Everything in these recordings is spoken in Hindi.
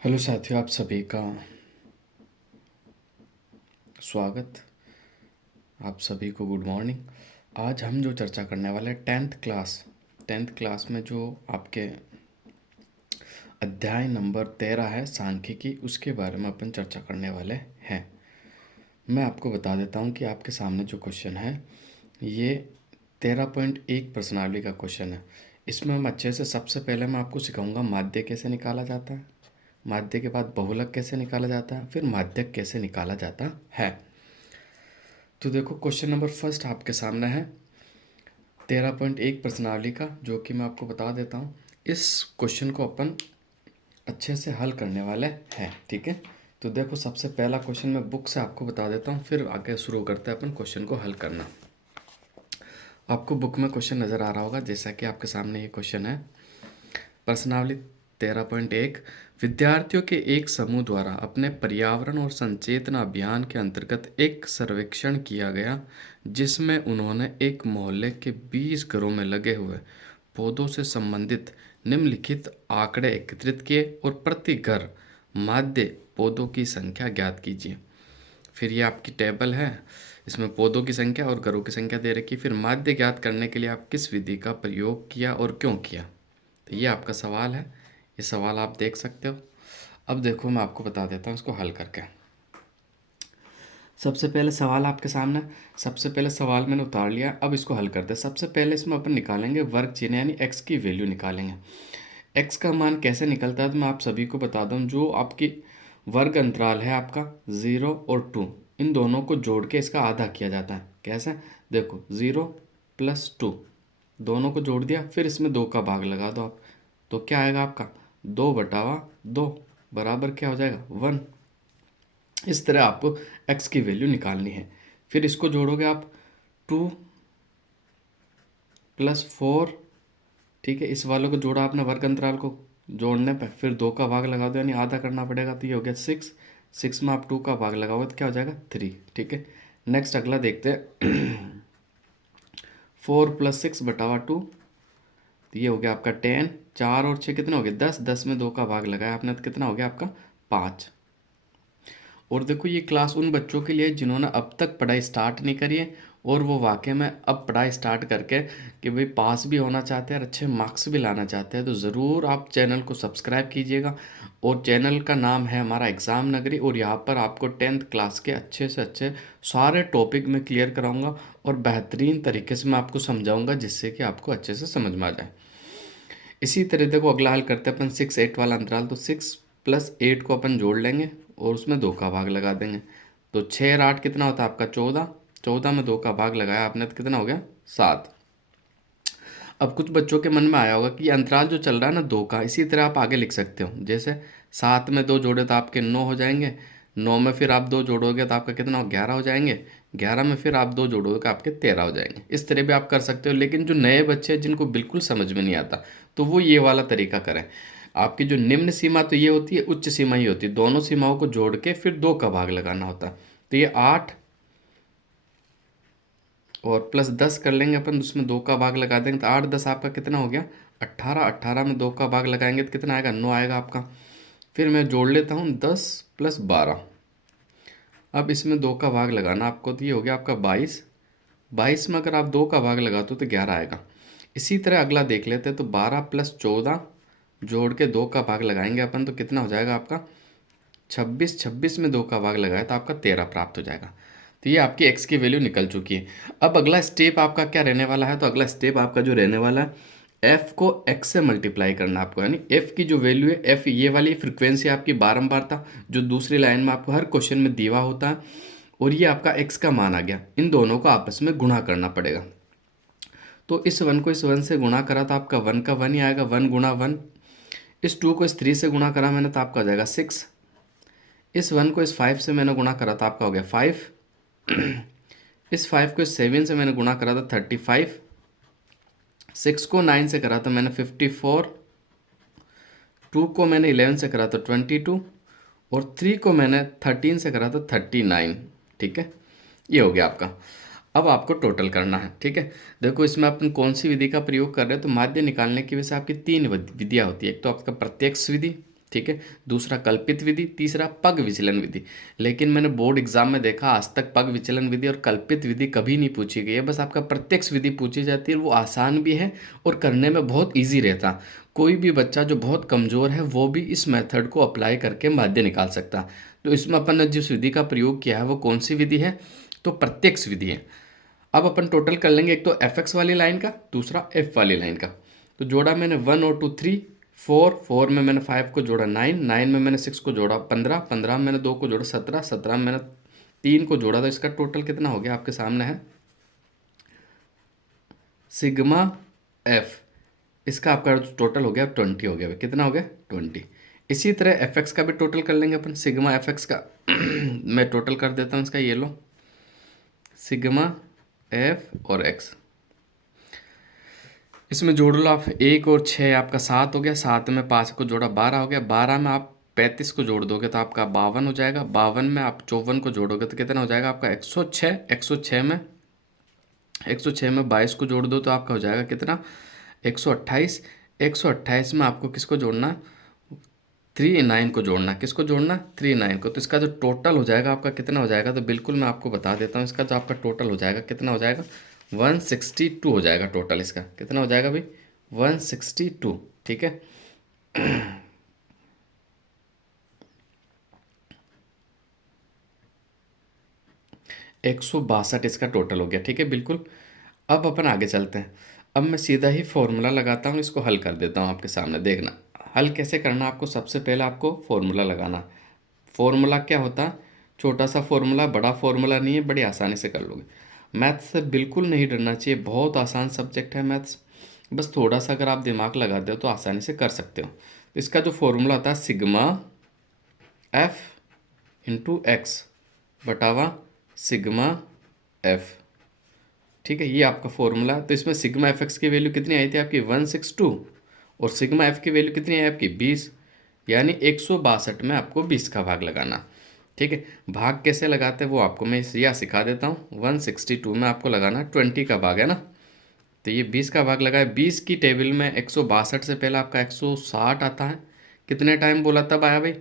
हेलो साथियों, आप सभी का स्वागत। आप सभी को गुड मॉर्निंग। आज हम जो चर्चा करने वाले हैं टेंथ क्लास में जो आपके अध्याय नंबर 13 है सांख्यिकी, उसके बारे में अपन चर्चा करने वाले हैं। मैं आपको बता देता हूँ कि आपके सामने जो क्वेश्चन है ये 13.1 प्रश्नावली का क्वेश्चन है। इसमें हम अच्छे से सबसे पहले मैं आपको सिखाऊंगा माध्य कैसे निकाला जाता है, माध्य के बाद बहुलक कैसे निकाला जाता है, फिर माध्यक कैसे निकाला जाता है। तो देखो क्वेश्चन नंबर फर्स्ट आपके सामने है 13.1 प्रश्नावली का, जो कि मैं आपको बता देता हूँ। इस क्वेश्चन को अपन अच्छे से हल करने वाले हैं, ठीक है। तो देखो सबसे पहला क्वेश्चन मैं बुक से आपको बता देता हूँ, फिर आगे शुरू करते हैं अपन क्वेश्चन को हल करना। आपको बुक में क्वेश्चन नज़र आ रहा होगा, जैसा कि आपके सामने ये क्वेश्चन है। प्रश्नावली 13.1 विद्यार्थियों के एक समूह द्वारा अपने पर्यावरण और संचेतना अभियान के अंतर्गत एक सर्वेक्षण किया गया, जिसमें उन्होंने एक मोहल्ले के 20 घरों में लगे हुए पौधों से संबंधित निम्नलिखित आंकड़े एकत्रित किए और प्रति घर माध्य पौधों की संख्या ज्ञात कीजिए। फिर ये आपकी टेबल है, इसमें पौधों की संख्या और घरों की संख्या दे रखी। फिर माध्य ज्ञात करने के लिए आप किस विधि का प्रयोग किया और क्यों किया, तो ये आपका सवाल है। ये सवाल आप देख सकते हो। अब देखो मैं आपको बता देता हूँ इसको हल करके। सबसे पहले सवाल आपके सामने, सबसे पहले सवाल मैंने उतार लिया। अब इसको हल करते हैं। सबसे पहले इसमें अपन निकालेंगे वर्ग चिन्ह, यानी एक्स की वैल्यू निकालेंगे। एक्स का मान कैसे निकलता है तो मैं आप सभी को बता दूँ। जो आपकी वर्ग अंतराल है आपका 0 और 2, इन दोनों को जोड़ के इसका आधा किया जाता है। कैसे, देखो 0 + 2, दोनों को जोड़ दिया, फिर इसमें 2 का भाग लगा दो आप, तो क्या आएगा आपका 2/2 बराबर क्या हो जाएगा 1। इस तरह आपको x की वैल्यू निकालनी है। फिर इसको जोड़ोगे आप 2 + 4, ठीक है। इस वालों को जोड़ा आपने वर्ग अंतराल को जोड़ने पर, फिर 2 का भाग लगा दो, यानी आधा करना पड़ेगा, तो ये हो गया 6। 6 में आप 2 का भाग लगाओगे तो क्या हो जाएगा 3, ठीक है। नेक्स्ट अगला देखते हैं 4 + 6/2, तो ये हो गया आपका 10। 4 और 6 कितने हो गए 10, 10 में 2 का भाग लगाया आपने तो कितना हो गया आपका 5। और देखो ये क्लास उन बच्चों के लिए जिन्होंने अब तक पढ़ाई स्टार्ट नहीं करी है, और वो वाकई में अब पढ़ाई स्टार्ट करके कि भाई पास भी होना चाहते हैं और अच्छे मार्क्स भी लाना चाहते हैं, तो ज़रूर आप चैनल को सब्सक्राइब कीजिएगा। और चैनल का नाम है हमारा एग्ज़ाम नगरी, और यहाँ पर आपको 10th क्लास के अच्छे से अच्छे सारे टॉपिक मैं क्लियर कराऊंगा और बेहतरीन तरीके से मैं आपको समझाऊंगा, जिससे कि आपको अच्छे से समझ में आ जाए। इसी तरह देखो अगला हल करते हैं अपन 6-8 वाला अंतराल। तो 6 + 8 को अपन जोड़ लेंगे और उसमें 2 का भाग लगा देंगे, तो 6 और 8 कितना होता है आपका 14। 14 में 2 का भाग लगाया आपने तो कितना हो गया 7। अब कुछ बच्चों के मन में आया होगा कि ये अंतराल जो चल रहा है ना 2 का, इसी तरह आप आगे लिख सकते हो। जैसे 7 में 2 जोड़े तो आपके 9 हो जाएंगे, 9 में फिर आप 2 जोड़ोगे तो आपका कितना हो 11 हो जाएंगे, 11 में फिर आप 2 जोड़ोगे तो आपके 13 हो जाएंगे। इस तरह भी आप कर सकते हो। लेकिन जो नए बच्चे हैं जिनको बिल्कुल समझ में नहीं आता, तो वो ये वाला तरीका करें। आपकी जो निम्न सीमा तो ये होती है, उच्च सीमा ही होती है। दोनों सीमाओं को जोड़ के फिर 2 का भाग लगाना होता है। तो ये 8 और +10 कर लेंगे अपन, उसमें 2 का भाग लगा देंगे तो 8 10 आपका कितना हो गया 18। 18 में 2 का भाग लगाएंगे तो कितना आएगा 9 आएगा आपका। फिर मैं जोड़ लेता हूँ 10 + 12। अब इसमें 2 का भाग लगाना आपको, तो ये हो गया आपका 22। 22 में अगर आप 2 का भाग लगाते हो तो 11 आएगा। इसी तरह अगला देख लेते हैं। तो 12 + 14 जोड़ के 2 का भाग लगाएंगे अपन, तो कितना हो जाएगा आपका 26। 26 में 2 का भाग लगाया तो आपका 13 प्राप्त हो जाएगा। तो ये आपकी एक्स की वैल्यू निकल चुकी है। अब अगला स्टेप आपका क्या रहने वाला है, तो अगला स्टेप आपका जो रहने वाला है, एफ को एक्स से मल्टीप्लाई करना आपको, यानी एफ की जो वैल्यू है, एफ ये वाली फ्रिक्वेंसी आपकी बारंबारता जो दूसरी लाइन में आपको हर क्वेश्चन में दिया होता है, और ये आपका एक्स का मान आ गया। इन दोनों को आपस में गुणा करना पड़ेगा। तो इस 1 को इस 1 से गुणा करा तो आपका 1 का 1 ही आएगा, 1 × 1। इस 2 को इस 3 से गुणा करा मैंने तो आपका हो जाएगा 6। इस 1 को इस 5 से मैंने गुणा करा था आपका हो गया 5। इस 5 को इस 7 से मैंने गुणा करा था 35। 6 को 9 से करा था मैंने 54। 2 को मैंने 11 से करा था 22, और 3 को मैंने 13 से करा था 39, ठीक है। ये हो गया आपका। अब आपको टोटल करना है, ठीक है। देखो इसमें अपन कौन सी विधि का प्रयोग कर रहे हैं, तो माध्य निकालने की वजह से आपकी 3 विधियाँ होती है। एक तो आपका प्रत्यक्ष विधि, ठीक है, दूसरा कल्पित विधि, तीसरा पग विचलन विधि। लेकिन मैंने बोर्ड एग्जाम में देखा आज तक पग विचलन विधि और कल्पित विधि कभी नहीं पूछी गई है, बस आपका प्रत्यक्ष विधि पूछी जाती है। वो आसान भी है और करने में बहुत ईजी रहता। कोई भी बच्चा जो बहुत कमज़ोर है वो भी इस मेथड को अप्लाई करके माध्य निकाल सकता। तो इसमें अपन ने जिस विधि का प्रयोग किया है वो कौन सी विधि है, तो प्रत्यक्ष विधि है। अब अपन टोटल कर लेंगे, एक तो एफ एक्स वाली लाइन का, दूसरा एफ वाली लाइन का। तो जोड़ा मैंने 1 और 2 3, 4 में मैंने 5 को जोड़ा 9 में मैंने 6 को जोड़ा 15 में मैंने 2 को जोड़ा 17 में मैंने 3 को जोड़ा। तो इसका टोटल कितना हो गया आपके सामने है सिग्मा एफ। इसका आपका टोटल हो गया 20 हो गया। कितना हो गया 20। इसी तरह एफ एक्स का भी टोटल कर लेंगे अपन, सिग्मा एफ एक्स का मैं टोटल कर देता हूँ इसका, ये लो सिग्मा एफ और एक्स। इसमें जोड़ लो आप 1 और 6 आपका 7 हो गया, 7 में 5 को जोड़ा 12 हो गया, 12 में आप 35 को जोड़ दोगे तो आपका 52 हो जाएगा, 52 में आप 54 को जोड़ोगे तो कितना हो जाएगा आपका 106। 106 में 22 को जोड़ दो तो आपका हो जाएगा कितना 128। 128 में आपको किसको जोड़ना 39 को जोड़ना, किसको जोड़ना 39 को। तो इसका जो टोटल हो जाएगा आपका कितना हो जाएगा, तो बिल्कुल मैं आपको बता देता हूँ। इसका जो आपका टोटल हो जाएगा कितना हो जाएगा 162 हो जाएगा। टोटल इसका कितना हो जाएगा भाई 162। ठीक है, 162 इसका टोटल हो गया। ठीक है बिल्कुल। अब अपन आगे चलते हैं। अब मैं सीधा ही फॉर्मूला लगाता हूँ, इसको हल कर देता हूँ आपके सामने। देखना हल कैसे करना, आपको सबसे पहले आपको फॉर्मूला लगाना। फॉर्मूला क्या होता है, छोटा सा फॉर्मूला, बड़ा फॉर्मूला नहीं है, बड़ी आसानी से कर लोगे। मैथ्स से बिल्कुल नहीं डरना चाहिए, बहुत आसान सब्जेक्ट है मैथ्स। बस थोड़ा सा अगर आप दिमाग लगाते हो तो आसानी से कर सकते हो। तो इसका जो फॉर्मूला होता है सिग्मा एफ इंटू एक्स बटावा सिग्मा एफ। ठीक है, ये आपका फॉर्मूला है। तो इसमें सिग्मा एफ एक्स की वैल्यू कितनी आई थी आपकी 162 और सिग्मा एफ की वैल्यू कितनी आई आपकी 20, यानी 162 में आपको 20 का भाग लगाना। ठीक है, भाग कैसे लगाते हैं वो आपको मैं यह सिखा देता हूँ। 162 में आपको लगाना 20 का भाग है ना, तो ये 20 का भाग लगाए। 20 की टेबल में 162 से पहले आपका 160 आता है। कितने टाइम बोला तब आया भाई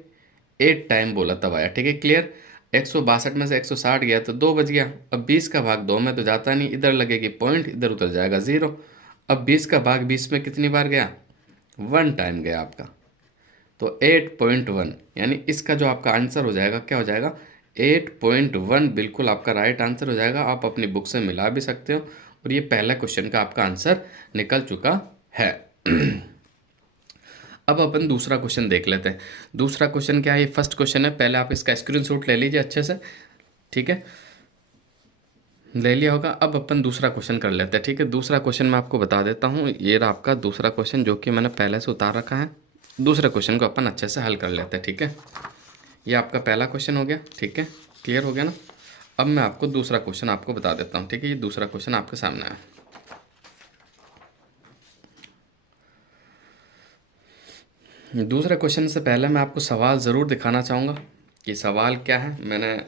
8 टाइम बोला तब आया। ठीक है क्लियर। 162 में से 160 गया तो 2 बच गया। अब 20 का भाग 2 में तो जाता नहीं, इधर लगेगी पॉइंट, इधर उतर जाएगा 0। अब 20 का भाग 20 में कितनी बार गया 1 टाइम गया आपका, तो 8.1, यानी इसका जो आपका आंसर हो जाएगा क्या हो जाएगा 8.1। बिल्कुल आपका राइट आंसर हो जाएगा। आप अपनी बुक से मिला भी सकते हो और ये पहला क्वेश्चन का आपका आंसर निकल चुका है। अब अपन दूसरा क्वेश्चन देख लेते हैं। दूसरा क्वेश्चन क्या है, ये फर्स्ट क्वेश्चन है, पहले आप इसका स्क्रीनशॉट ले लीजिए अच्छे से। ठीक है, ले लिया होगा। अब अपन दूसरा क्वेश्चन कर लेते हैं। ठीक है, दूसरा क्वेश्चन मैं आपको बता देता हूँ। ये रहा आपका दूसरा क्वेश्चन जो कि मैंने पहले से उतार रखा है। दूसरे क्वेश्चन को अपन अच्छे से हल कर लेते हैं। ठीक है, ये आपका पहला क्वेश्चन हो गया। ठीक है, क्लियर हो गया ना। अब मैं आपको दूसरा क्वेश्चन आपको बता देता हूँ। ठीक है, ये दूसरा क्वेश्चन आपके सामने है। दूसरे क्वेश्चन से पहले मैं आपको सवाल ज़रूर दिखाना चाहूँगा कि सवाल क्या है। मैंने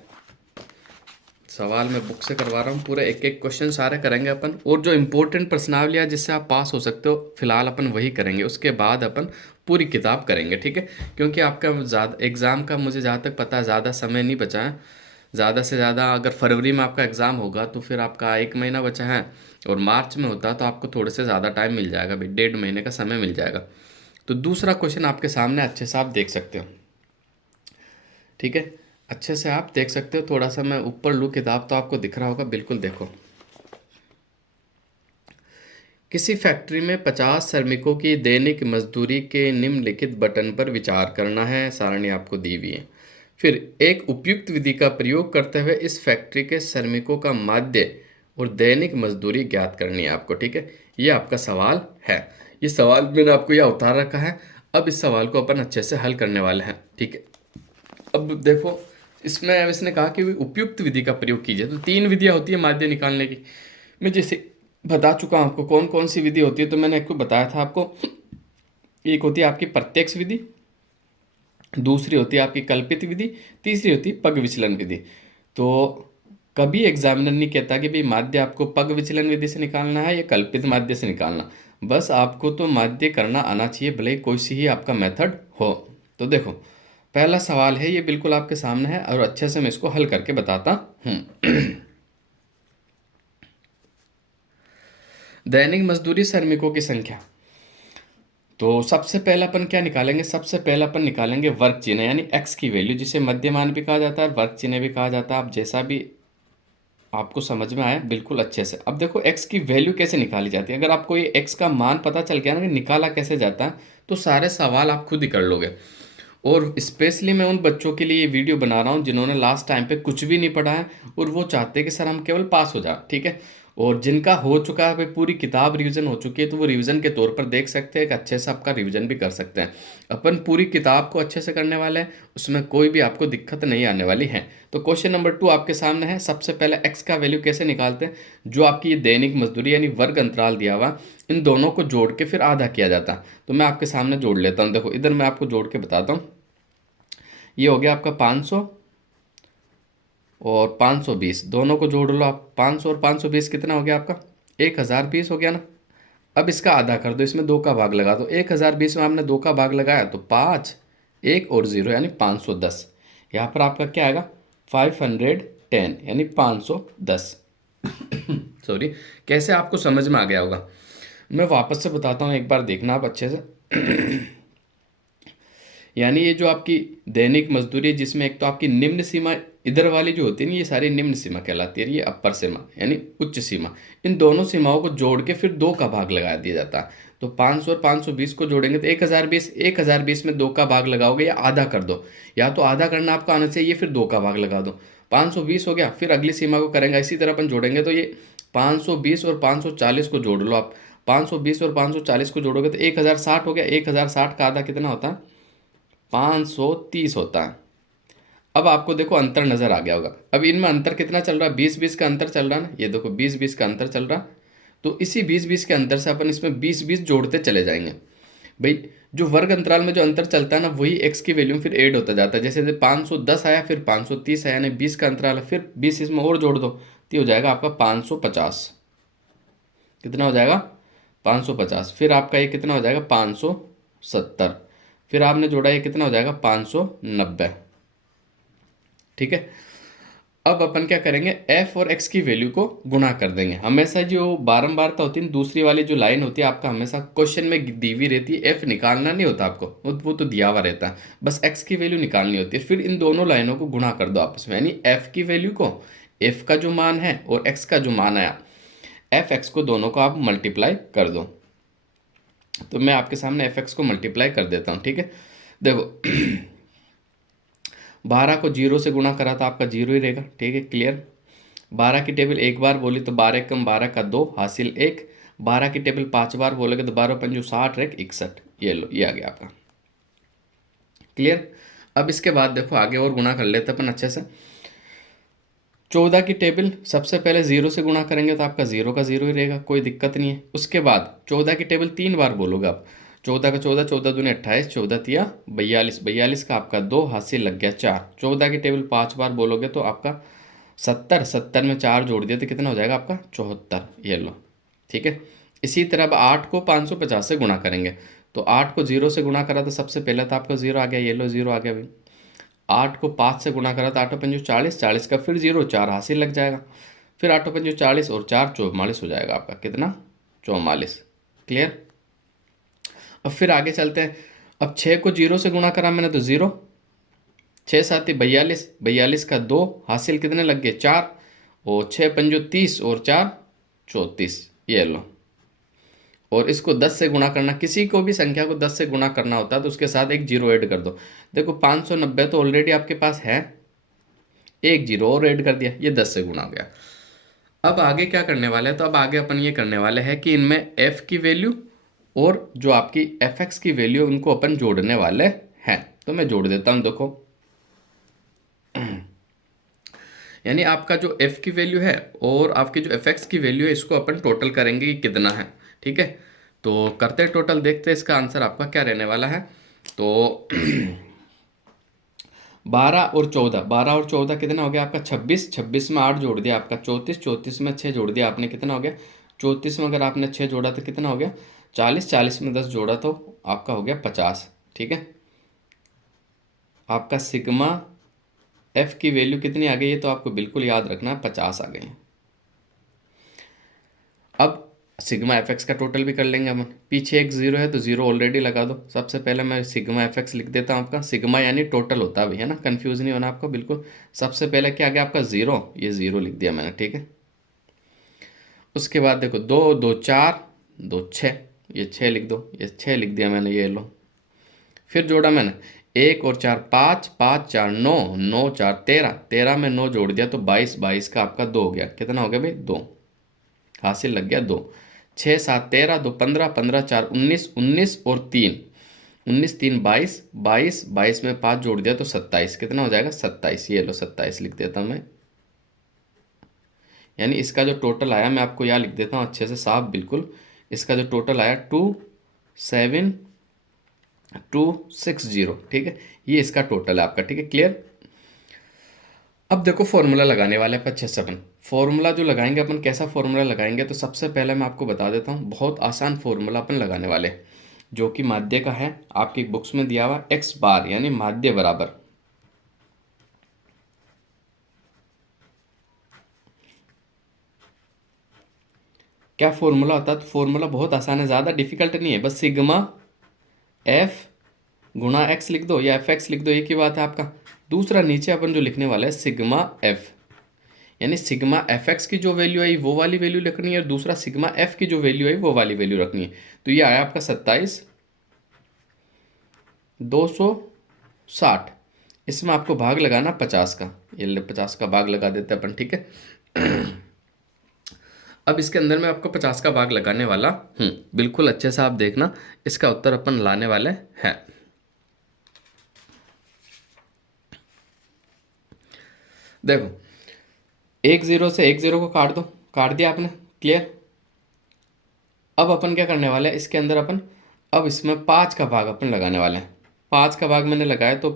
सवाल मैं बुक से करवा रहा हूँ, पूरे एक एक क्वेश्चन सारे करेंगे अपन। और जो इम्पोर्टेंट प्रश्नावली है जिससे आप पास हो सकते हो फिलहाल अपन वही करेंगे, उसके बाद अपन पूरी किताब करेंगे। ठीक है, क्योंकि आपका ज़्यादा एग्ज़ाम का मुझे जहाँ तक पता है ज़्यादा समय नहीं बचा है। ज़्यादा से ज़्यादा अगर फरवरी में आपका एग्ज़ाम होगा तो फिर आपका 1 महीना बचा है, और मार्च में होता तो आपको थोड़े से ज़्यादा टाइम मिल जाएगा भाई, 1.5 महीने का समय मिल जाएगा। तो दूसरा क्वेश्चन आपके सामने अच्छे से आप देख सकते हो। ठीक है, अच्छे से आप देख सकते हो। थोड़ा सा मैं ऊपर लूँ किताब तो आपको दिख रहा होगा, बिल्कुल देखो। किसी फैक्ट्री में 50 श्रमिकों की दैनिक मजदूरी के निम्नलिखित बटन पर विचार करना है। सारणी आपको दी हुई है। फिर एक उपयुक्त विधि का प्रयोग करते हुए इस फैक्ट्री के श्रमिकों का माध्य और दैनिक मजदूरी ज्ञात करनी है आपको। ठीक है, ये आपका सवाल है। ये सवाल मैंने आपको यह उतार रखा है। अब इस सवाल को अपन अच्छे से हल करने वाले हैं। ठीक है, अब देखो इसमें अब इसने कहा कि उपयुक्त विधि का प्रयोग कीजिए। तो 3 विधियां होती है माध्य निकालने की। मैं जैसे बता चुका हूँ आपको कौन कौन सी विधि होती है। तो मैंने आपको बताया था आपको, एक होती है आपकी प्रत्यक्ष विधि, दूसरी होती है आपकी कल्पित विधि, तीसरी होती है पग विचलन विधि। तो कभी एग्जामिनर नहीं कहता कि भाई माध्य आपको पग विचलन विधि से निकालना है या कल्पित माध्य से निकालना। बस आपको तो माध्य करना आना चाहिए, भले ही कोई सी ही आपका मेथड हो। तो देखो पहला सवाल है, ये बिल्कुल आपके सामने है और अच्छे से मैं इसको हल करके बताता हूँ। दैनिक मजदूरी श्रमिकों की संख्या। तो सबसे पहला अपन क्या निकालेंगे, सबसे पहला अपन निकालेंगे वर्ग चिन्ह यानी एक्स की वैल्यू, जिसे मध्यमान भी कहा जाता है, वर्ग चिन्ह भी कहा जाता है। आप जैसा भी आपको समझ में आया बिल्कुल अच्छे से। अब देखो एक्स की वैल्यू कैसे निकाली जाती है। अगर आपको ये एक्स का मान पता चल गया ना कि निकाला कैसे जाता है, तो सारे सवाल आप खुद ही कर लोगे। और स्पेशली मैं उन बच्चों के लिए ये वीडियो बना रहा हूँ जिन्होंने लास्ट टाइम पे कुछ भी नहीं पढ़ा है और वो चाहते हैं कि सर हम केवल पास हो जाए, ठीक है। और जिनका हो चुका है भाई, पूरी किताब रिवीजन हो चुकी है, तो वो रिवीजन के तौर पर देख सकते हैं कि अच्छे से आपका रिवीजन भी कर सकते हैं। अपन पूरी किताब को अच्छे से करने वाले हैं, उसमें कोई भी आपको दिक्कत नहीं आने वाली है। तो क्वेश्चन नंबर 2 आपके सामने है। सबसे पहले एक्स का वैल्यू कैसे निकालते हैं, जो आपकी ये दैनिक मजदूरी यानी वर्ग अंतराल दिया हुआ, इन दोनों को जोड़ के फिर आधा किया जाता है। तो मैं आपके सामने जोड़ लेता हूँ। देखो इधर मैं आपको जोड़ के बताता हूँ। ये हो गया आपका 500 और 520, दोनों को जोड़ लो आप। 500 और 520 कितना हो गया आपका, 1020 हो गया ना। अब इसका आधा कर दो, इसमें 2 का भाग लगा दो। 1020 में आपने 2 का भाग लगाया तो 5, 1 और 0 यानी 510। यहाँ पर आपका क्या आएगा, 510 यानी 510। सॉरी, कैसे आपको समझ में आ गया होगा, मैं वापस से बताता हूँ, एक बार देखना आप अच्छे से। यानी ये जो आपकी दैनिक मजदूरी है, जिसमें एक तो आपकी निम्न सीमा इधर वाली जो होती है ना, ये सारी निम्न सीमा कहलाती है, ये अपर सीमा यानी उच्च सीमा। इन दोनों सीमाओं को जोड़ के फिर 2 का भाग लगा दिया जाता है। तो 500 और 520 को जोड़ेंगे तो 1020, 1020 में 2 का भाग लगाओगे या आधा कर दो, या तो आधा करना आपको आना चाहिए, फिर 2 का भाग लगा दो। 520 हो गया, फिर अगली सीमा को करेंगे इसी तरह अपन जोड़ेंगे, तो ये 520 और 540 को जोड़ लो आप। 520 और 540 को जोड़ोगे तो 1060 हो गया। 1060 का आधा कितना होता है, 530 होता है। अब आपको देखो अंतर नजर आ गया होगा। अब इनमें अंतर कितना चल रहा है, 20-20 का अंतर चल रहा है ना, ये देखो 20-20 का अंतर चल रहा है। तो इसी 20-20 के अंतर से अपन इसमें 20-20 जोड़ते चले जाएंगे। भाई जो वर्ग अंतराल में जो अंतर चलता है ना, वही एक्स की वैल्यू में फिर ऐड होता जाता है। जैसे 510 आया, फिर 530 आया, यानी 20 का अंतराल है, फिर 20 इसमें और जोड़ दो तो ये हो जाएगा आपका 550। कितना हो जाएगा, 550। फिर आपका ये कितना हो जाएगा, 570। फिर आपने जोड़ा, ये कितना हो जाएगा, 590। ठीक है। अब अपन क्या करेंगे, एफ और एक्स की वैल्यू को गुणा कर देंगे। हमेशा जो बारंबारता होती है, दूसरी वाली जो लाइन होती है आपका, हमेशा क्वेश्चन में दी हुई रहती है। एफ निकालना नहीं होता आपको, वो तो दिया हुआ रहता है, बस एक्स की वैल्यू निकालनी होती है। फिर इन दोनों लाइनों को गुणा कर दो आपस में, यानी एफ की वैल्यू को, एफ का जो मान है और एक्स का जो मान आया, एफ एक्स को दोनों को आप मल्टीप्लाई कर दो। तो मैं आपके सामने एफ एक्स को मल्टीप्लाई कर देता हूँ, ठीक है। देखो 12 को 0 से गुणा करा तो आपका 0 ही रहेगा, ठीक है, क्लियर। 12 की टेबल एक बार बोली तो 12 कम 12 का 2 हासिल 1। 12 की टेबल 5 बार बोलोगे तो 12 पंजू 60 रेक 61। ये लो, ये आ गया आपका, क्लियर। अब इसके बाद देखो आगे और गुणा कर लेते अपन अच्छे से। 14 की टेबल सबसे पहले 0 से गुणा करेंगे तो आपका 0 का 0 ही रहेगा, कोई दिक्कत नहीं है। उसके बाद 14 की टेबल 3 बार बोलोगे आप। 14 का 14, 14 दूनी 28, 14 तिया 42, 42 का आपका 2 हासिल लग गया 4। 14 की टेबल 5 बार बोलोगे तो आपका 70, 70 में 4 जोड़ दिया तो कितना हो जाएगा आपका 74। ये लो, ठीक है। इसी तरह अब 8 को 550 से गुणा करेंगे। तो 8 को 0 से गुणा करा तो सबसे पहले तो आपका 0 आ गया, ये लो 0 आ गया भाई। 8 को 5 से गुणा करा तो 8 पंजू 40, 40 का फिर 0, 4 हासिल लग जाएगा। फिर 8 पंजू 40 और 4 44 हो जाएगा आपका, कितना, 44। क्लियर। अब फिर आगे चलते हैं। अब 6 को 0 से गुणा करा मैंने तो 0, 6 7 42, 42 का 2 हासिल कितने लग गए 4, और 6 पंजो 30 और 4 34। ये लो, और इसको 10 से गुणा करना, किसी को भी संख्या को 10 से गुणा करना होता है तो उसके साथ एक जीरो ऐड कर दो। देखो 590 तो ऑलरेडी आपके पास है, एक जीरो और ऐड कर दिया, ये 10 से गुणा हो गया। अब आगे क्या करने वाले हैं, तो अब आगे अपन ये करने वाले हैं कि इनमें एफ की वैल्यू और जो आपकी एफ एक्स की वैल्यू, उनको अपन जोड़ने वाले हैं। तो मैं जोड़ देता हूं, देखो यानी आपका जो एफ की वैल्यू है और आपकी जो एफ एक्स की वैल्यू है, इसको अपन टोटल करेंगे कि कितना है, ठीक है। तो करते टोटल, देखते हैं इसका आंसर आपका क्या रहने वाला है। तो 12 और 14, 12 और 14 कितना हो गया आपका 26, 26 में 8 जोड़ दिया आपका 34, 34 में 6 जोड़ दिया आपने, कितना हो गया 34 में अगर आपने 6 जोड़ा तो कितना हो गया 40, 40 में 10 जोड़ा तो आपका हो गया 50, ठीक है। आपका सिग्मा एफ की वैल्यू कितनी आ गई है, तो आपको बिल्कुल याद रखना है 50 आ गई है। अब सिग्मा एफ एक्स का टोटल भी कर लेंगे हम। पीछे एक जीरो है तो जीरो ऑलरेडी लगा दो। सबसे पहले मैं सिग्मा एफ एक्स लिख देता हूँ आपका। सिग्मा यानी टोटल होता भी है ना, कंफ्यूज नहीं होना आपको बिल्कुल। सबसे पहले क्या आ गया आपका जीरो, ये जीरो लिख दिया मैंने, ठीक है। उसके बाद देखो दो दो चार, दो छः, ये छः लिख दो, ये छः लिख दिया मैंने, ये लो। फिर जोड़ा मैंने एक और चार पाँच, पाँच चार नौ, नौ चार तेरह, तेरह में नौ जोड़ दिया तो बाईस, बाईस का आपका दो हो गया। कितना हो गया भाई, दो। हासिल लग गया दो। छः सात तेरह, दो पंद्रह, पंद्रह चार उन्नीस, उन्नीस और तीन, उन्नीस तीन बाईस, बाईस, बाईस में पाँच जोड़ दिया तो सत्ताईस। कितना हो जाएगा, सत्ताईस। ये लो 27 लिख देता हूँ मैं। यानी इसका जो टोटल आया, मैं आपको यहाँ लिख देता हूँ अच्छे से साफ बिल्कुल। इसका जो टोटल आया 27260, ठीक है। ये इसका टोटल है आपका, ठीक है, क्लियर। अब देखो फॉर्मूला लगाने वाले हैं अच्छे से अपन। फॉर्मूला जो लगाएंगे अपन, कैसा फॉर्मूला लगाएंगे, तो सबसे पहले मैं आपको बता देता हूँ, बहुत आसान फॉर्मूला अपन लगाने वाले हैं, जो कि माध्य का है। आपकी बुक्स में दिया हुआ एक्स बार यानी माध्य बराबर क्या फॉर्मूला होता है। तो फॉर्मूला बहुत आसान है, ज़्यादा डिफिकल्ट नहीं है। बस सिग्मा एफ गुणा एक्स लिख दो या एफ एक्स लिख दो, एक ही बात है आपका। दूसरा नीचे अपन जो लिखने वाला है सिग्मा एफ, यानी सिग्मा एफ एक्स की जो वैल्यू आई वो वाली वैल्यू लिखनी है, और दूसरा सिग्मा एफ की जो वैल्यू आई वो वाली वैल्यू रखनी है। तो ये आया आपका 27,260। इसमें आपको भाग लगाना 50 का। ये 50 का भाग लगा देते हैं अपन, ठीक है। अब इसके अंदर मैं आपको 50 का भाग लगाने वाला हूँ, बिल्कुल अच्छे से आप देखना। इसका उत्तर अपन लाने वाले हैं। देखो एक जीरो से एक जीरो को काट दो, काट दिया आपने, क्लियर। अब अपन क्या करने वाले हैं इसके अंदर अपन, अब इसमें पाँच का भाग अपन लगाने वाले हैं। पाँच का भाग मैंने लगाया तो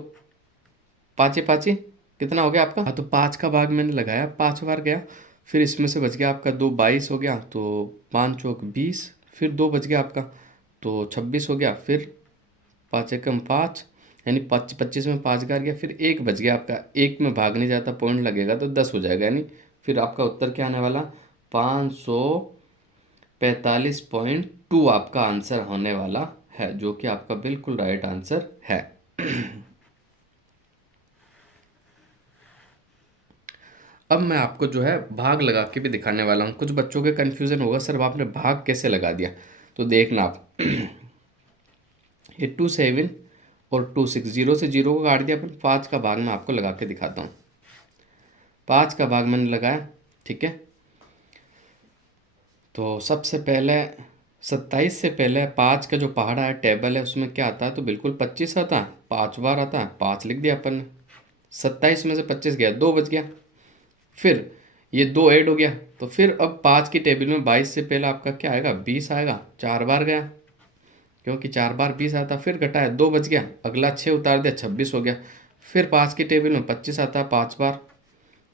पाँचे पाँचे कितना हो गया आपका, हाँ, तो पाँच का भाग मैंने लगाया, पाँच बार गया। फिर इसमें से बच गया आपका दो, 22 हो गया, तो पाँच चौक 20, फिर दो बच गया आपका तो 26 हो गया। फिर पाँच एकम पाँच, यानी 25 में पाँच का गया। फिर एक बच गया आपका, एक में भाग नहीं जाता, पॉइंट लगेगा तो 10 हो जाएगा। यानी फिर आपका उत्तर क्या आने वाला, 545.2 आपका आंसर होने वाला है, जो कि आपका बिल्कुल राइट आंसर है। अब मैं आपको जो है भाग लगा के भी दिखाने वाला हूँ। कुछ बच्चों के कन्फ्यूज़न होगा, सर आपने भाग कैसे लगा दिया, तो देखना आप। ये 27 और 26, जीरो से जीरो को काट दिया अपन। पाँच का भाग मैं आपको लगा के दिखाता हूँ। पाँच का भाग मैंने लगाया, ठीक है। तो सबसे पहले 27 से पहले पाँच का जो पहाड़ा है टेबल है उसमें क्या आता है, तो बिल्कुल 25 आता है, पाँच बार आता है, पाँच लिख दिया अपन ने। 27 में से 25 गया, दो बच गया। फिर ये दो ऐड हो गया, तो फिर अब पाँच की टेबल में 22 से पहले आपका क्या आएगा, 20 आएगा, चार बार गया, क्योंकि चार बार 20 आता। फिर घटाया, दो बच गया, अगला 6 उतार दिया, 26 हो गया। फिर पाँच की टेबल में 25 आता है, पाँच बार।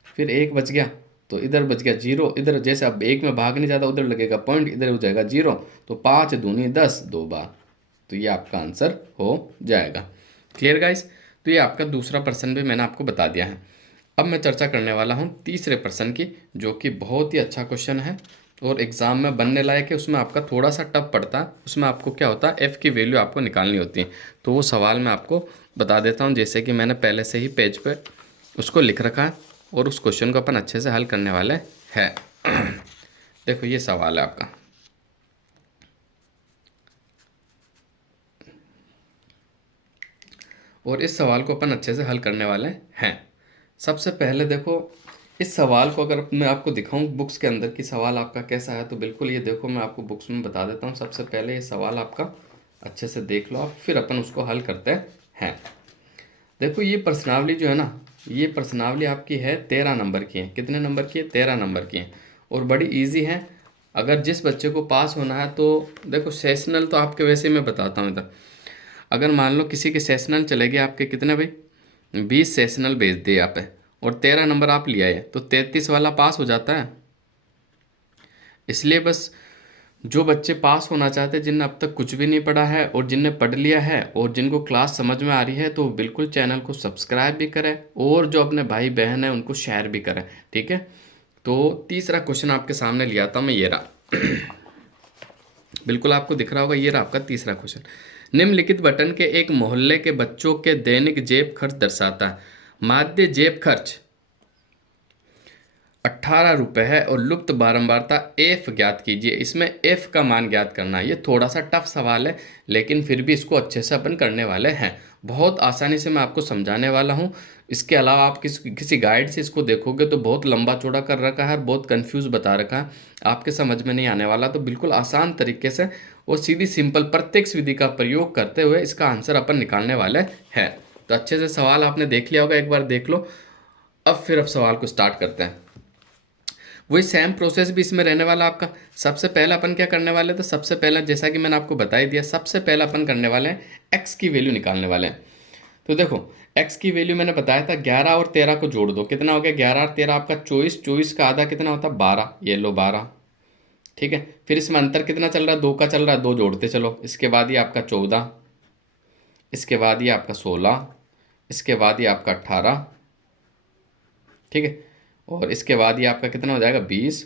फिर एक बच गया, तो इधर बच गया जीरो। इधर जैसे अब एक में भाग नहीं जाता, उधर लगेगा पॉइंट, इधर हो जाएगा जीरो। तो पाँच दूनी 10, दो बार। तो ये आपका आंसर हो जाएगा। Clear guys. तो ये आपका दूसरा प्रश्न भी मैंने आपको बता दिया है। अब मैं चर्चा करने वाला हूँ तीसरे प्रश्न की, जो कि बहुत ही अच्छा क्वेश्चन है और एग्ज़ाम में बनने लायक है। उसमें आपका थोड़ा सा टफ पड़ता है। उसमें आपको क्या होता है, एफ़ की वैल्यू आपको निकालनी होती है। तो वो सवाल मैं आपको बता देता हूँ, जैसे कि मैंने पहले से ही पेज पे उसको लिख रखा है, और उस क्वेश्चन को अपन अच्छे से हल करने वाले हैं। देखो ये सवाल है आपका, और इस सवाल को अपन अच्छे से हल करने वाले हैं। सबसे पहले देखो इस सवाल को अगर मैं आपको दिखाऊं बुक्स के अंदर कि सवाल आपका कैसा है, तो बिल्कुल ये देखो मैं आपको बुक्स में बता देता हूँ। सबसे पहले ये सवाल आपका अच्छे से देख लो आप, फिर अपन उसको हल करते हैं। देखो ये प्रश्नावली जो है ना, ये प्रश्नावली आपकी है 13 नंबर की है। कितने नंबर की है, 13 नंबर की है, और बड़ी ईजी है। अगर जिस बच्चे को पास होना है तो देखो सेशनल तो आपके वैसे ही मैं बताता हूँ इधर। अगर मान लो किसी के सेशनल चले गए आपके, कितने भाई 20 सेशनल भेज दिए आप है, और 13 नंबर आप लिया है, तो 33 वाला पास हो जाता है। इसलिए बस जो बच्चे पास होना चाहते हैं, जिनने अब तक कुछ भी नहीं पढ़ा है और जिनने पढ़ लिया है और जिनको क्लास समझ में आ रही है, तो बिल्कुल चैनल को सब्सक्राइब भी करें और जो अपने भाई बहन है उनको शेयर भी करें। ठीक है, तो तीसरा क्वेश्चन आपके सामने लिया था मैं, ये रहा। बिल्कुल आपको दिख रहा होगा, ये रहा आपका तीसरा क्वेश्चन। निम्नलिखित बटन के एक मोहल्ले के बच्चों के दैनिक जेब खर्च दर्शाता है। माध्य जेब खर्च 18 रुपये है और लुप्त बारंबारता एफ ज्ञात कीजिए। इसमें एफ का मान ज्ञात करना है। ये थोड़ा सा टफ सवाल है, लेकिन फिर भी इसको अच्छे से अपन करने वाले हैं। बहुत आसानी से मैं आपको समझाने वाला हूँ। इसके अलावा आप किसी गाइड से इसको देखोगे तो बहुत लंबा चौड़ा कर रखा है और बहुत कंफ्यूज बता रखा है, आपके समझ में नहीं आने वाला। तो बिल्कुल आसान तरीके से और सीधी सिंपल प्रत्यक्ष विधि का प्रयोग करते हुए इसका आंसर अपन निकालने वाले हैं। तो अच्छे से सवाल आपने देख लिया होगा, एक बार देख लो। अब सवाल को स्टार्ट करते हैं। वही सेम प्रोसेस भी इसमें रहने वाला आपका। सबसे पहले अपन क्या करने वाले, तो सबसे पहले जैसा कि मैंने आपको बता ही दिया, सबसे पहले अपन करने वाले हैं एक्स की वैल्यू निकालने वाले हैं। तो देखो, एक्स की वैल्यू मैंने बताया था 11 और 13 को जोड़ दो, कितना हो गया 11 और 13 आपका 24, 24 का आधा कितना होता है 12, ये लो 12। ठीक है, फिर इसमें अंतर कितना चल रहा है, 2 का चल रहा है, 2 जोड़ते चलो। इसके बाद ये आपका 14, इसके बाद ये आपका 16, इसके बाद ये आपका 18। ठीक है, और इसके बाद ये आपका कितना हो जाएगा 20,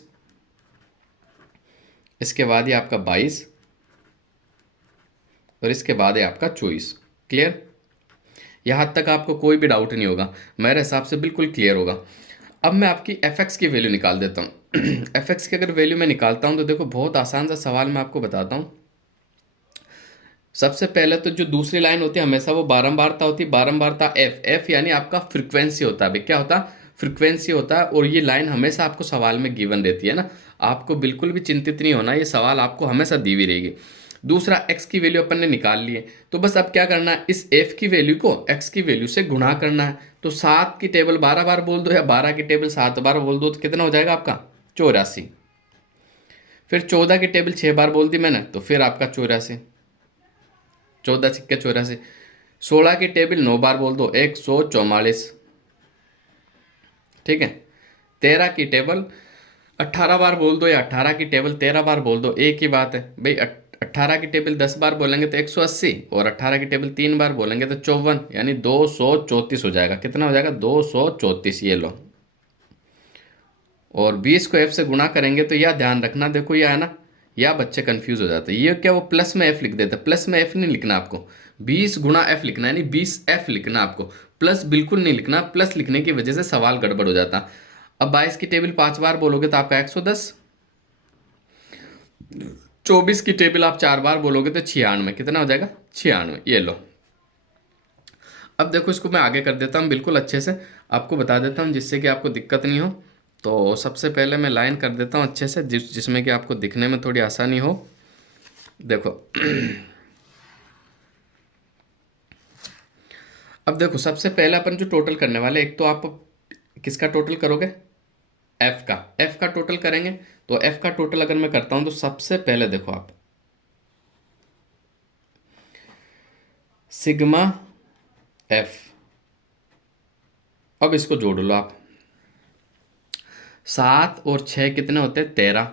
इसके बाद ये आपका 22 और इसके बाद है आपका 24। क्लियर? यहाँ तक आपको कोई भी डाउट नहीं होगा, मेरे हिसाब से बिल्कुल क्लियर होगा। अब मैं आपकी एफ एक्स की वैल्यू निकाल देता हूँ। एफ एक्स की अगर वैल्यू मैं निकालता हूँ तो देखो, बहुत आसान सा सवाल मैं आपको बताता हूँ। सबसे पहले तो जो दूसरी लाइन होती है हमेशा वो बारंबारता होती है, बारंबारता एफ, एफ यानी आपका फ्रिक्वेंसी होता है। अभी क्या होता है, फ्रिक्वेंसी होता है। और ये लाइन हमेशा आपको सवाल में गिवन रहती है ना, आपको बिल्कुल भी चिंतित नहीं होना, ये सवाल आपको हमेशा दी हुई रहेगी। दूसरा, एक्स की वैल्यू अपन ने निकाल ली है, तो बस अब क्या करना है, इस एफ की वैल्यू को एक्स की वैल्यू से गुणा करना है। तो 7 की टेबल 12 बार बोल दो या 12 की टेबल 7 बार बोल दो, तो कितना हो जाएगा आपका 84। फिर 14 की टेबल 6 बार बोल दी मैंने, तो फिर आपका 84, 14 छिक्के 84। 16 की टेबल 9 बार बोल दो, 144। ठीक है, 13 की टेबल 18 बार बोल दो या 18 की टेबल 13 बार बोल दो, एक ही बात है भाई। 18 की टेबल 10 बार बोलेंगे तो 180, और 18 की टेबल 3 बार बोलेंगे तो 54, यानी 234 हो जाएगा। कितना हो जाएगा 234, ये लो। और 20 को एफ से गुणा करेंगे तो यह ध्यान रखना, देखो यह है ना, या बच्चे कंफ्यूज हो जाते हैं। ये क्या, वो प्लस में एफ लिख देते हैं, प्लस में एफ नहीं लिखना आपको, 20 गुणा एफ लिखना है, यानी 20 एफ लिखना आपको, प्लस बिल्कुल नहीं लिखना। प्लस लिखने की वजह से सवाल गड़बड़ हो जाता। अब 22 की टेबल 5 बार बोलोगे तो आपका 110। 24 की टेबल आप 4 बार बोलोगे तो 96, कितना हो जाएगा 96, ये लो। अब देखो, इसको मैं आगे कर देता हूँ, बिल्कुल अच्छे से आपको बता देता हूँ जिससे कि आपको दिक्कत नहीं हो। तो सबसे पहले मैं लाइन कर देता हूँ अच्छे से, जिसमें कि आपको दिखने में थोड़ी आसानी हो। देखो, अब देखो, सबसे पहले अपन जो टोटल करने वाले, एक तो आप किसका टोटल करोगे, एफ का टोटल करेंगे। तो एफ का टोटल अगर मैं करता हूं तो सबसे पहले देखो आप, सिग्मा एफ, अब इसको जोड़ लो आप। 7 और 6 कितने होते हैं 13,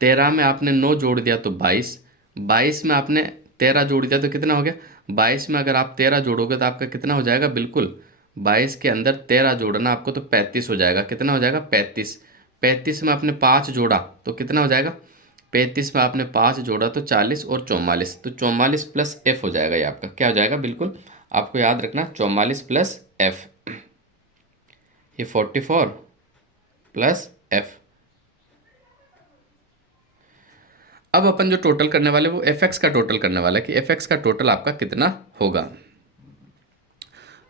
13 में आपने 9 जोड़ दिया तो 22, 22 में आपने 13 जोड़ दिया तो कितना हो गया 22 में अगर आप 13 जोड़ोगे तो आपका कितना हो जाएगा, बिल्कुल 22 के अंदर 13 जोड़ना आपको तो 35 हो जाएगा। कितना हो जाएगा 35, 35 में आपने 5 जोड़ा तो कितना हो जाएगा, 35 में आपने 5 जोड़ा तो 40 और 44, तो 44 प्लस एफ हो जाएगा। ये आपका क्या हो जाएगा, बिल्कुल आपको याद रखना 44 प्लस एफ, ये 44 प्लस एफ। अब अपन जो टोटल करने वाले वो एफ एक्स का टोटल करने वाला है कि एफ एक्स का टोटल आपका कितना होगा।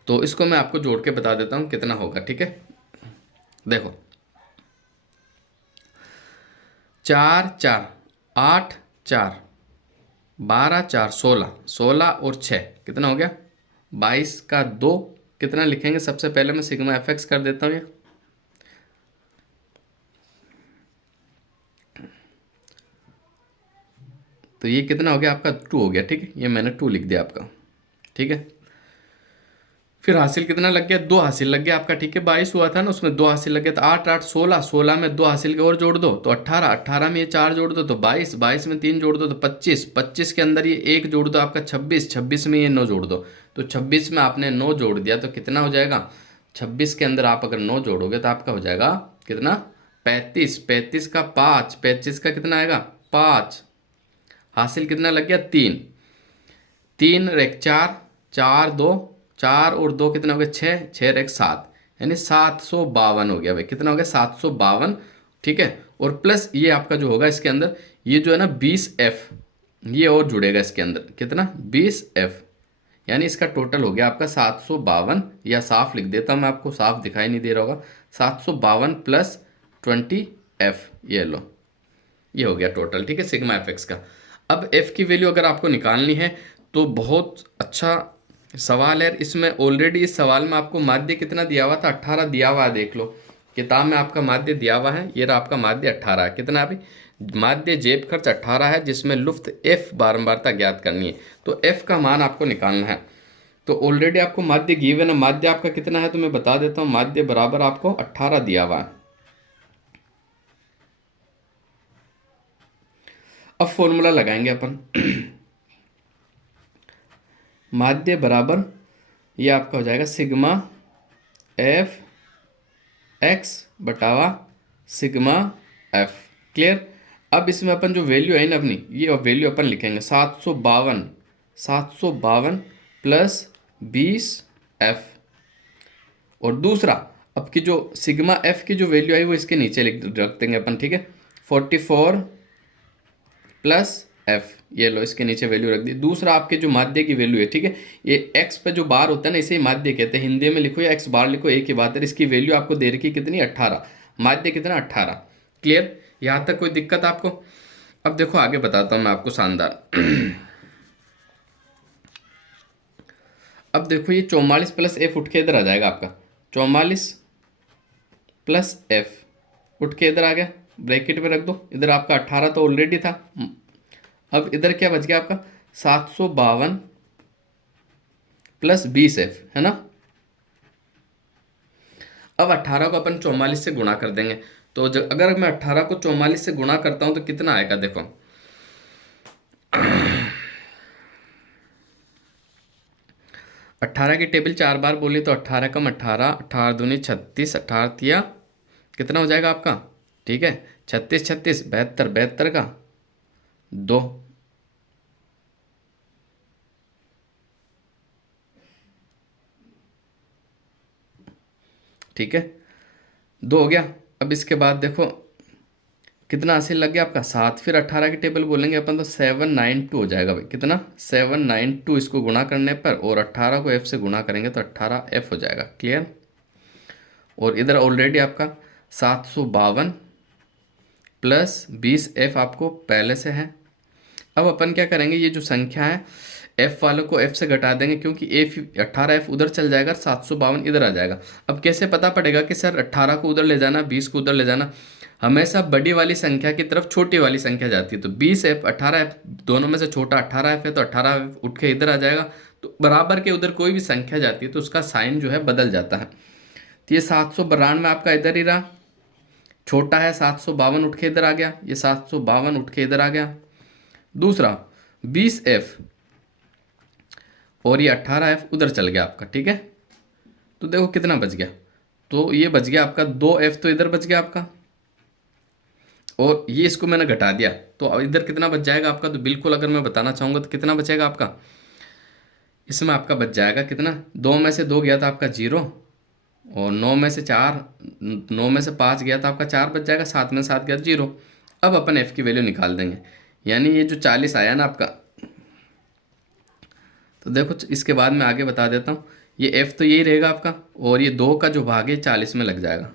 तो इसको मैं आपको जोड़ के बता देता हूँ कितना होगा। ठीक है, देखो 4 4 8 4 12 4 16, 16 और 6 कितना हो गया 22 का 2, कितना लिखेंगे, सबसे पहले मैं सिग्मा एफ एक्स कर देता हूँ ये। तो ये कितना हो गया आपका 2 हो गया। ठीक है, ये मैंने 2 लिख दिया आपका। ठीक है, फिर हासिल कितना लग गया, 2 हासिल लग गया आपका, ठीक है। 22 हुआ था ना, उसमें 2 हासिल लग गया, तो 8 8 16, 16 में 2 हासिल के और जोड़ दो तो 18, 18 में ये 4 जोड़ दो तो 22, 22 में 3 जोड़ दो तो 25, 25 के अंदर ये 1 जोड़ दो आपका 26, 26 में ये 9 जोड़ दो तो 26 में आपने 9 जोड़ दिया तो कितना हो जाएगा, 26 के अंदर आप अगर 9 जोड़ोगे तो आपका हो जाएगा कितना, 35, 35 का 5, 25 का कितना आएगा 5, हासिल कितना लग गया 3, 3 और 1 4, 4 2, 4 और 2 कितना हो गया 6, 6 और 1 7, यानी 752 हो गया भाई, कितना हो गया 752, ठीक है। और प्लस ये आपका जो होगा इसके अंदर ये जो है ना 20F, ये और जुड़ेगा इसके अंदर कितना 20F, यानी इसका टोटल हो गया आपका 752, या साफ लिख देता हूँ मैं आपको, साफ दिखाई नहीं दे रहा होगा, 752 प्लस 20F, ये लो, ये हो गया टोटल, ठीक है, सिग्मा एफ एक्स का। अब एफ की वैल्यू अगर आपको निकालनी है तो बहुत अच्छा सवाल है इसमें, ऑलरेडी इस सवाल में आपको माध्य कितना दिया हुआ था, 18 दिया हुआ है, देख लो किताब में आपका माध्य दिया हुआ है, ये रहा आपका माध्य 18 है, कितना अभी माध्य जेब खर्च 18 है, जिसमें लुफ्त एफ बारंबारता ज्ञात करनी है, तो एफ का मान आपको निकालना है। तो ऑलरेडी आपको माध्य गिवन है, माध्य आपका कितना है तो मैं बता देता हूँ, माध्य बराबर आपको 18 दिया हुआ है। अब फॉर्मूला लगाएंगे अपन माध्य बराबर ये आपका हो जाएगा सिग्मा एफ एक्स बटावा सिग्मा एफ, क्लियर। अब इसमें अपन जो वैल्यू है ना अपनी, ये वैल्यू अपन लिखेंगे 752, 752 प्लस 20F, और दूसरा अब की जो सिग्मा एफ की जो वैल्यू आई वो इसके नीचे रख देंगे अपन, ठीक है, 44 प्लस एफ, ये लो इसके नीचे वैल्यू रख दी। दूसरा आपके जो माध्य की वैल्यू है, ठीक है, ये एक्स पे जो बार होता है ना इसे माध्य कहते हैं, हिंदी में लिखो या एक्स बार लिखो एक ही बात है। इसकी वैल्यू आपको दे रखी कितनी 18, माध्य कितना 18, क्लियर, यहाँ तक कोई दिक्कत आपको। अब देखो आगे बताता हूँ मैं आपको शानदार अब देखो ये 44 प्लस एफ उठ के इधर आ जाएगा आपका, 44 प्लस एफ उठ के इधर आ गया, ब्रैकेट में रख दो, इधर आपका 18 तो ऑलरेडी था, अब इधर क्या बच गया आपका 752 प्लस 20F, है ना। अब 18 को अपन 44 से गुणा कर देंगे, तो जब अगर मैं 18 को 44 से गुणा करता हूं तो कितना आएगा, देखो 18 की टेबल 4 बार बोली तो 18 कम 18, 18 दूनी 36, 18 तिया कितना हो जाएगा आपका, ठीक है, 36 36 72, 72 का 2, ठीक है, 2 हो गया। अब इसके बाद देखो कितना हासिल लग गया आपका 7, फिर 18 की टेबल बोलेंगे अपन तो 792 हो जाएगा भाई, कितना 792, इसको गुणा करने पर और 18 को f से गुणा करेंगे तो 18F हो जाएगा, क्लियर। और इधर ऑलरेडी आपका 752 प्लस 20F आपको पहले से है। अब अपन क्या करेंगे, ये जो संख्या है f वालों को f से घटा देंगे, क्योंकि f 18F उधर चल जाएगा, 752 इधर आ जाएगा। अब कैसे पता पड़ेगा कि सर 18 को उधर ले जाना, 20 को उधर ले जाना, हमेशा बड़ी वाली संख्या की तरफ छोटी वाली संख्या जाती है, तो 20F 18F दोनों में से छोटा 18F है तो 18F उठ के इधर आ जाएगा, तो बराबर के उधर कोई भी संख्या जाती है तो उसका साइन जो है बदल जाता है। तो ये 792 आपका इधर ही रहा, छोटा है 752 उठ के इधर आ गया, ये 752 उठ के इधर आ गया। दूसरा 20F और ये 18F उधर चल गया आपका, ठीक है, तो देखो कितना बच गया, तो ये बच गया आपका 2F तो इधर बच गया आपका, और ये इसको मैंने घटा दिया तो अब इधर कितना बच जाएगा आपका, तो बिल्कुल अगर मैं बताना चाहूँगा तो कितना बचेगा आपका, इसमें आपका बच जाएगा कितना, 2 में से 2 गया था आपका 0, और 9 में से 4, 9 में से 5 गया था आपका 4 बच जाएगा, 7 में 7 गया 0। अब अपन f की वैल्यू निकाल देंगे, यानी ये जो 40 आया ना आपका, तो देखो इसके बाद मैं आगे बता देता हूँ, ये f तो यही रहेगा आपका, और ये 2 का जो भाग है 40 में लग जाएगा,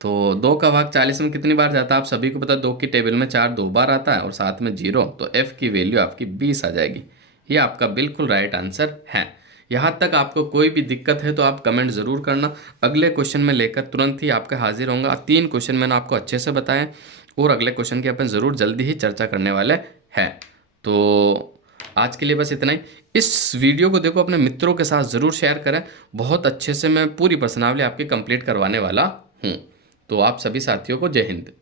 तो 2 का भाग 40 में कितनी बार जाता है आप सभी को पता है, 2 की टेबल में 4 2 बार आता है और साथ में 0, तो f की वैल्यू आपकी 20 आ जाएगी। ये आपका बिल्कुल राइट आंसर है। यहाँ तक आपको कोई भी दिक्कत है तो आप कमेंट ज़रूर करना, अगले क्वेश्चन में लेकर तुरंत ही आपका हाजिर होऊंगा। 3 क्वेश्चन मैंने आपको अच्छे से बताए और अगले क्वेश्चन की अपन ज़रूर जल्दी ही चर्चा करने वाले हैं। तो आज के लिए बस इतना ही। इस वीडियो को देखो, अपने मित्रों के साथ ज़रूर शेयर करें। बहुत अच्छे से मैं पूरी प्रश्नावली आपकी कंप्लीट करवाने वाला हूँ। तो आप सभी साथियों को जय हिंद।